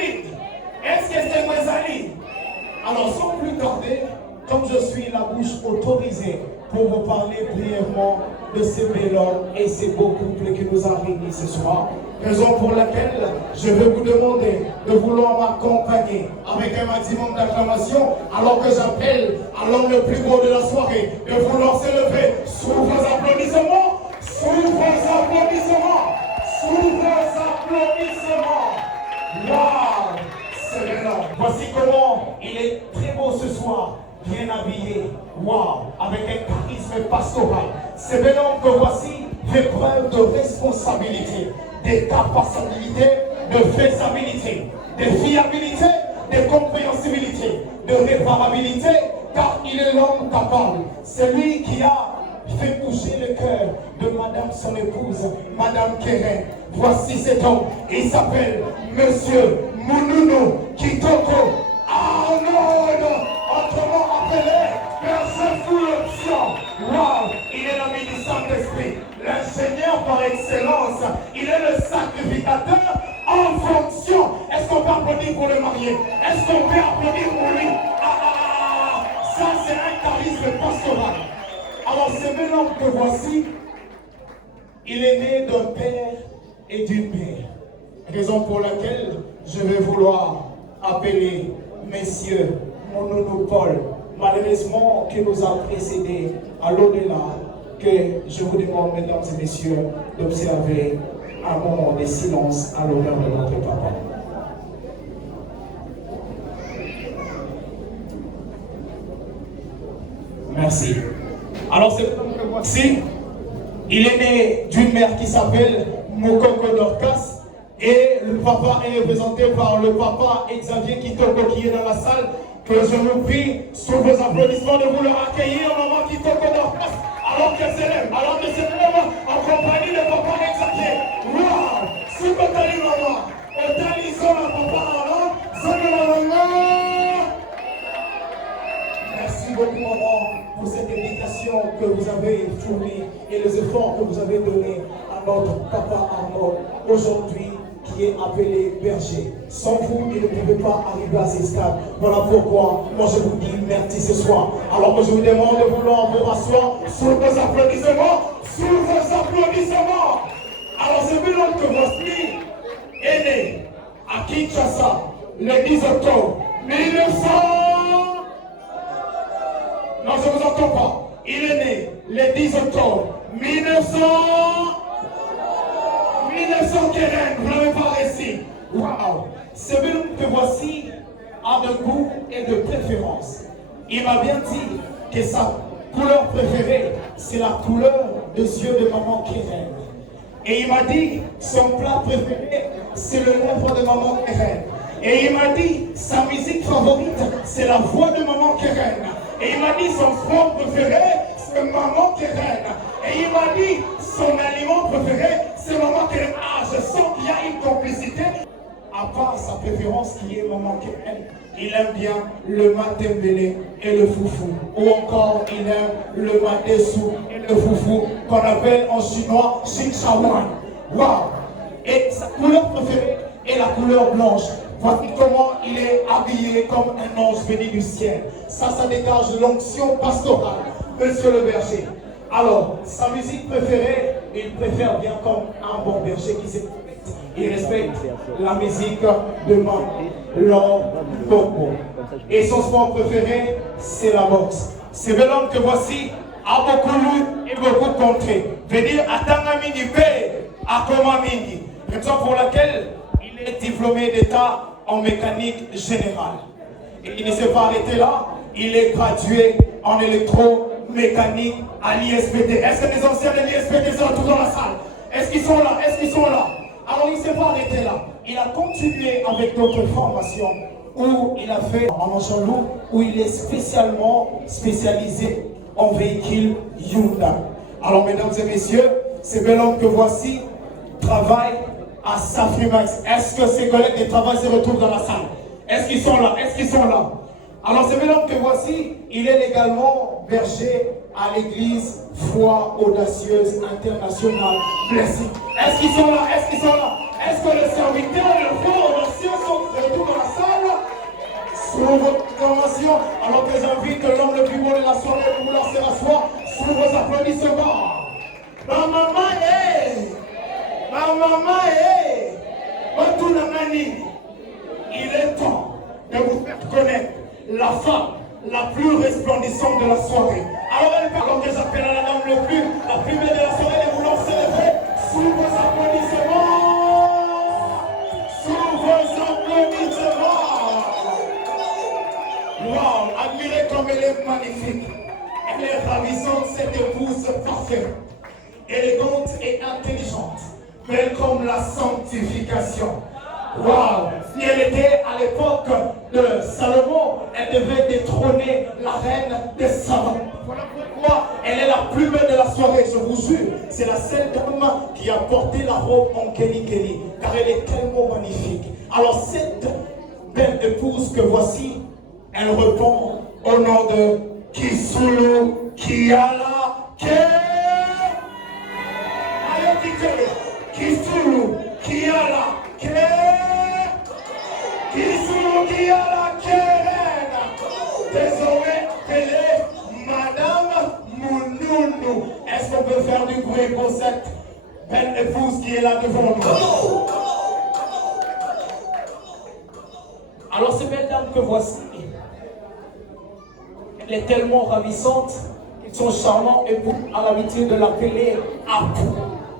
Saline? Est-ce que c'est Saline? Alors sans plus tarder, comme je suis la bouche autorisée pour vous parler brièvement de ces bel hommes et ces beaux couples qui nous ont réunis ce soir, raison pour laquelle je vais vous demander de vouloir m'accompagner avec un maximum d'acclamation alors que j'appelle à l'homme le plus beau de la soirée de vouloir s'élever sous vos applaudissements, sous vos applaudissements, sous vos applaudissements. Waouh, c'est bel homme. Voici comment il est très beau ce soir, bien habillé, waouh, avec un charisme pastoral. C'est bel homme que voici fait preuve de responsabilité, de capacité, de faisabilité, de fiabilité, de compréhensibilité, de réparabilité, car il est l'homme capable. C'est lui qui a fait bouger le cœur de Madame son épouse, Madame Keren. Voici cet homme, il s'appelle Monsieur Mounounou Kitoko Arnold, autrement appelé Berger sous l'option. Waouh, il est l'ami du Saint-Esprit, l'ingénieur par excellence, il est le sacrificateur en fonction. Est-ce qu'on peut applaudir pour le marié? Est-ce qu'on peut applaudir pour lui? Ça c'est un charisme pastoral. Alors ce bel homme que voici, il est né d'un père et d'une mère. Raison pour laquelle je vais vouloir appeler messieurs Mounounou Paul, malheureusement qui nous a précédés à l'au-delà, que je vous demande, mesdames et messieurs, d'observer un moment de silence à l'honneur de notre papa. Merci. Alors c'est comme que voici, il est né d'une mère qui s'appelle Mokoko Dorcas et le papa est représenté par le papa Xavier Kitoko qui est dans la salle, que je vous prie sous vos applaudissements de vous le accueillir, maman Kitoko Dorcas, alors que c'est l'homme en compagnie de papa Xavier. Waouh! Si vous avez maman, autorisons la papa alors, merci beaucoup maman pour cette invitation que vous avez fournie et les efforts que vous avez donnés à notre papa Arnold aujourd'hui qui est appelé berger. Sans vous, il ne pouvait pas arriver à ces stades. Voilà pourquoi moi je vous dis merci ce soir. Alors que je vous demande de vouloir vous rasseoir sous vos applaudissements, sous vos applaudissements. Alors ce bilan que voici est né à Kinshasa le 10 octobre 1900. Non, je ne vous entends pas. Il est né le 10 octobre 1900 Keren, vous n'avez pas réussi. Waouh! Ce bel que voici a de goût et de préférence. Il m'a bien dit que sa couleur préférée, c'est la couleur des yeux de maman Keren. Et il m'a dit son plat préféré, c'est le lèvre de maman Keren. Et il m'a dit sa musique favorite, c'est la voix de maman Keren. Et il m'a dit son sport préféré, c'est maman Keren. Et il m'a dit son aliment préféré, c'est maman Keren. Ah, je sens qu'il y a une complicité. À part sa préférence qui est maman Keren, il aime bien le matembele et le foufou. Ou encore, il aime le matessou et le foufou, qu'on appelle en chinois Xinchawan. Waouh! Et sa couleur préférée est la couleur blanche. Voici comment il est habillé comme un ange béni du ciel. Ça dégage l'onction pastorale, monsieur le berger. Alors, sa musique préférée, il préfère bien comme un bon berger qui s'est... Il respecte la musique de Laure Togo. Et son sport préféré, c'est la boxe. Ce bel homme que voici a beaucoup lu et beaucoup compté. Veut dire, Atanga Mingi Pe, Akoma Mingi. Raison pour laquelle il est diplômé d'État en mécanique générale. Et il ne s'est pas arrêté là, il est gradué en électromécanique à l'ISPT. Est-ce que les anciens de l'ISPT sont tous dans la salle? Est-ce qu'ils sont là? Est-ce qu'ils sont là? Alors il ne s'est pas arrêté là. Il a continué avec d'autres formations où il a fait en Angelou, où il est spécialisé en véhicules Hyundai. Alors mesdames et messieurs, ce bel homme que voici travaille à Safrimax. Est-ce que ses collègues de travail se retrouvent dans la salle? Est-ce qu'ils sont là? Est-ce qu'ils sont là? Alors ce bel homme que voici, il est également berger à l'église Foi Audacieuse Internationale Blessing. Est-ce qu'ils sont là? Est-ce qu'ils sont là? Est-ce que les serviteurs de Foi Audacieuse sont retrouvés? Il est temps de vous faire connaître la femme la plus resplendissante de la soirée. Alors que j'appelle à la dame la plus belle de la soirée, et vous l'en célébrer sous vos applaudissements. Sous vos applaudissements. Wow, admirez comme elle est magnifique. Elle est ravissante, cette épouse parfaite, élégante et intelligente, belle comme la sanctification. Wow! Si elle était à l'époque de Salomon, elle devait détrôner la reine des savants. Voilà pourquoi elle est la plus belle de la soirée, je vous jure. C'est la seule dame qui a porté la robe en Kelly Kelly, car elle est tellement magnifique. Alors cette belle épouse que voici, elle répond au nom de Kisulu Kiala Ke. Allez, dites-le. Kisulu Kiala Ke. Kisulu Kiala Ke. Désormais appelée Madame Mounoundou. Est-ce qu'on peut faire du bruit pour cette belle épouse qui est là devant nous? Alors, cette belle dame que voici, elle est tellement ravissante que son charmant époux a l'habitude de l'appeler Abou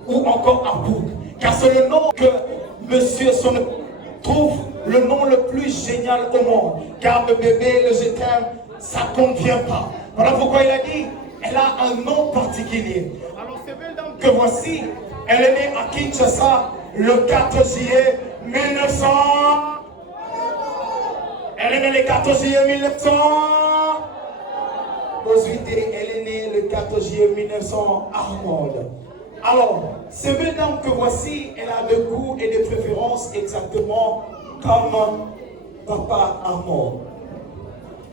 ou encore Abou, car c'est le nom que monsieur son époux trouve le nom le plus génial au monde, car le bébé, le je t'aime, ça ne convient pas. Voilà pourquoi il a dit, elle a un nom particulier. Alors cette belle dame que voici, elle est née à Kinshasa le 4 juillet 1900. Elle est née le 4 juillet 1900. Elle est née le 4 juillet 1900 à Armande. Alors, cette belle dame que voici, elle a de goûts et de préférences exactement comme Papa Armand.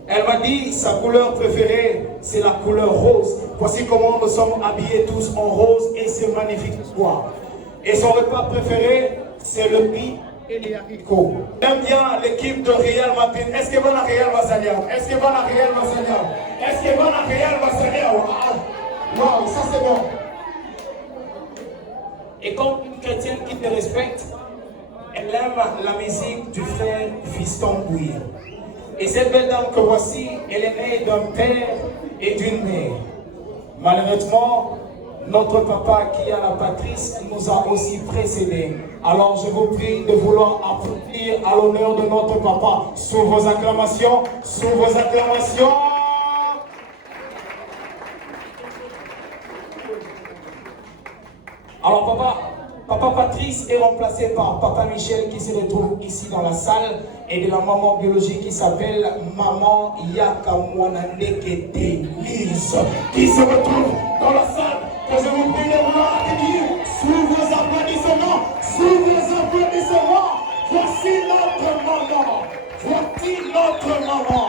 Elle m'a dit sa couleur préférée, c'est la couleur rose. Voici comment nous sommes habillés tous en rose et c'est magnifique ce soir. Et son repas préféré, c'est le riz et les haricots. J'aime bien l'équipe de Real Madrid. Est-ce que la Real va s'allier? Est-ce que la Real va s'allier? Est-ce que la Real va s'allier? Wow, ça c'est bon. Et comme une chrétienne qui te respecte, elle aime la musique du frère Fiston Bouillet. Et cette belle dame que voici, elle est née d'un père et d'une mère. Malheureusement, notre papa qui a la Patrice nous a aussi précédés. Alors je vous prie de vouloir applaudir à l'honneur de notre papa. Sous vos acclamations, sous vos acclamations. Alors papa Patrice est remplacé par papa Michel qui se retrouve ici dans la salle et de la maman biologique qui s'appelle maman Yakamwanandeke Denise qui se retrouve dans la salle. Que je vous prie de vouloir accueillir sous vos applaudissements, sous vos applaudissements. Voici notre maman, voici notre maman.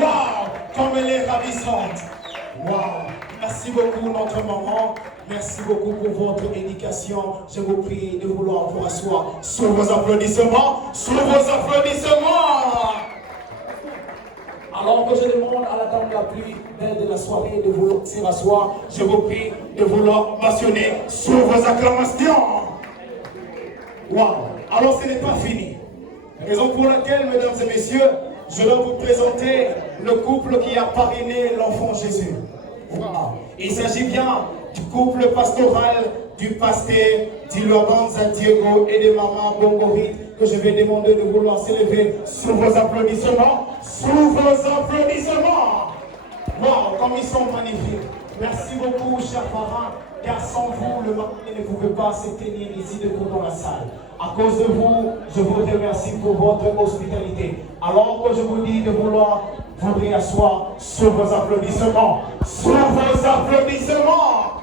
Waouh, comme elle est ravissante. Waouh, merci beaucoup notre maman. Merci beaucoup pour votre éducation. Je vous prie de vouloir vous asseoir sous vos applaudissements, sous vos applaudissements. Alors que je demande à la dame la plus belle de la soirée de vouloir s'asseoir, je vous prie de vouloir passionner sous vos acclamations. Waouh! Alors ce n'est pas fini. Raison pour laquelle, mesdames et messieurs, je vais vous présenter le couple qui a parrainé l'enfant Jésus. Wow. Il s'agit bien du couple pastoral du pasteur Dilobanza Diego et de maman Bongorit que je vais demander de vouloir s'élever sous vos applaudissements, sous vos applaudissements. Wow, comme ils sont magnifiques. Merci beaucoup, chers parents, car sans vous, le marié ne pouvait pas se tenir ici debout dans la salle. À cause de vous, je vous remercie pour votre hospitalité. Alors que je vous dis de vouloir vous réasseoir sous vos applaudissements, sous vos applaudissements.